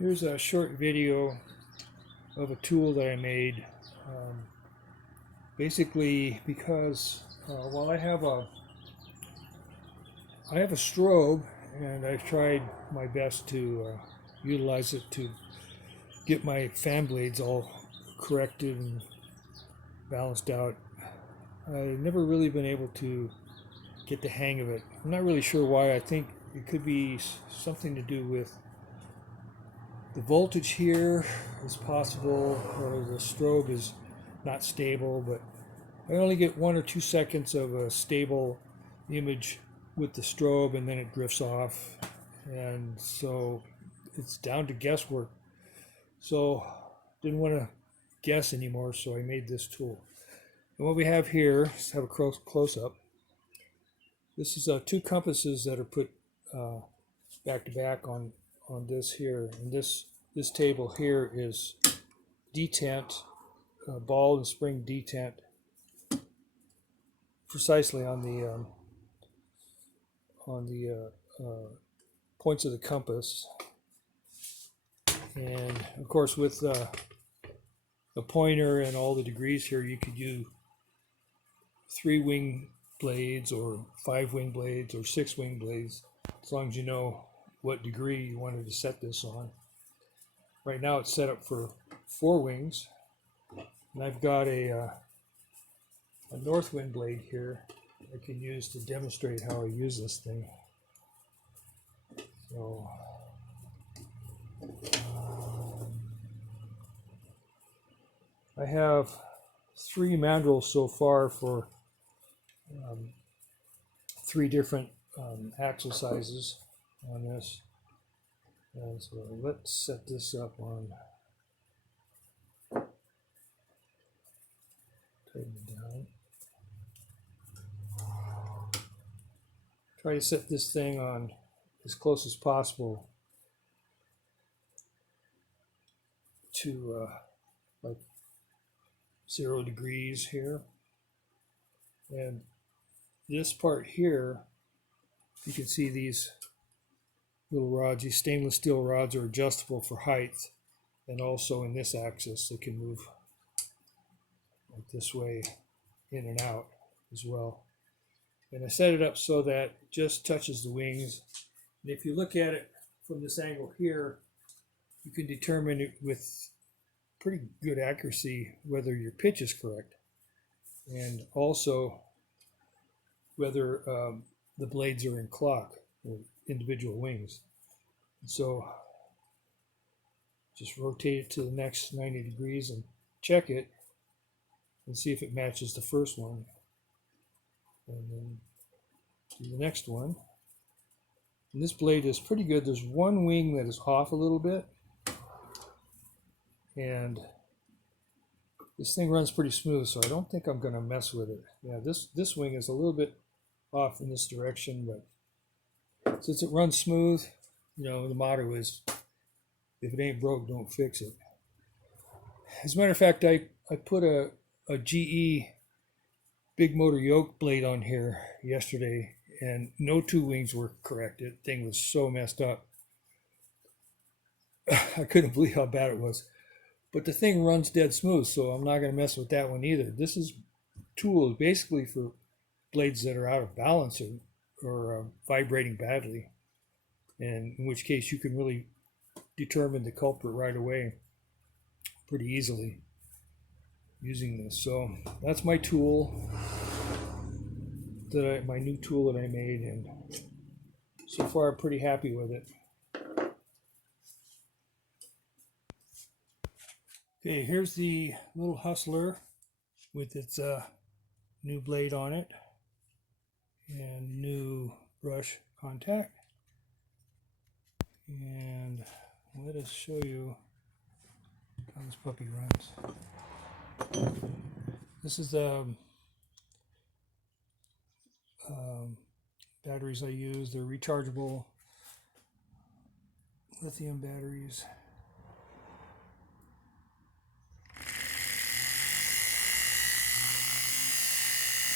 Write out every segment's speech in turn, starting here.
Here's a short video of a tool that I made. Basically, because while I have a strobe, and I've tried my best to utilize it to get my fan blades all corrected and balanced out. I've never really been able to get the hang of it. I'm not really sure why. I think it could be something to do with the voltage here is possible, or the strobe is not stable, but I only get 1 or 2 seconds of a stable image with the strobe, and then it drifts off, and so it's down to guesswork. So didn't want to guess anymore, so I made this tool. And what we have here, let's have a close-up. This is 2 compasses that are put back to back on this here, and this table here is detent, ball and spring detent, precisely on the points of the compass. And of course, with the pointer and all the degrees here, you could do 3 wing blades or 5 wing blades or 6 wing blades, as long as you know what degree you wanted to set this on. Right now it's set up for 4 wings, and I've got a north wind blade here I can use to demonstrate how I use this thing. So I have 3 mandrels so far for 3 different axle sizes on this. And so let's set this up on, tighten it down. Try to set this thing on as close as possible to like 0 degrees here. And this part here, you can see these little rods. These stainless steel rods are adjustable for height, and also in this axis they can move like this way in and out as well. And I set it up so that it just touches the wings. And if you look at it from this angle here, you can determine it with pretty good accuracy whether your pitch is correct, and also whether the blades are in clock or individual wings. So just rotate it to the next 90 degrees and check it and see if it matches the first one, and then do the next one. And this blade is pretty good. There's one wing that is off a little bit, and this thing runs pretty smooth, so I don't think I'm going to mess with it. Yeah, this wing is a little bit off in this direction, but since it runs smooth, you know, the motto is, if it ain't broke, don't fix it. As a matter of fact, I put a GE big motor yoke blade on here yesterday, and no 2 wings were corrected. The thing was so messed up. I couldn't believe how bad it was. But the thing runs dead smooth, so I'm not going to mess with that one either. This tool is basically for blades that are out of balance or vibrating badly, and in which case you can really determine the culprit right away pretty easily using this. So that's my tool, my new tool that I made, and so far I'm pretty happy with it. Okay, here's the little Hustler with its new blade on it and new brush contact. And let us show you how this puppy runs. This is the batteries I use. They're rechargeable lithium batteries.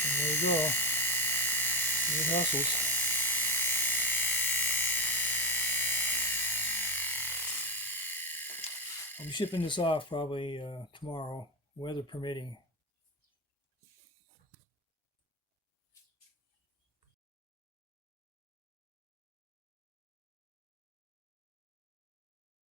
And there you go. It hustles. I'll be shipping this off probably tomorrow, weather permitting.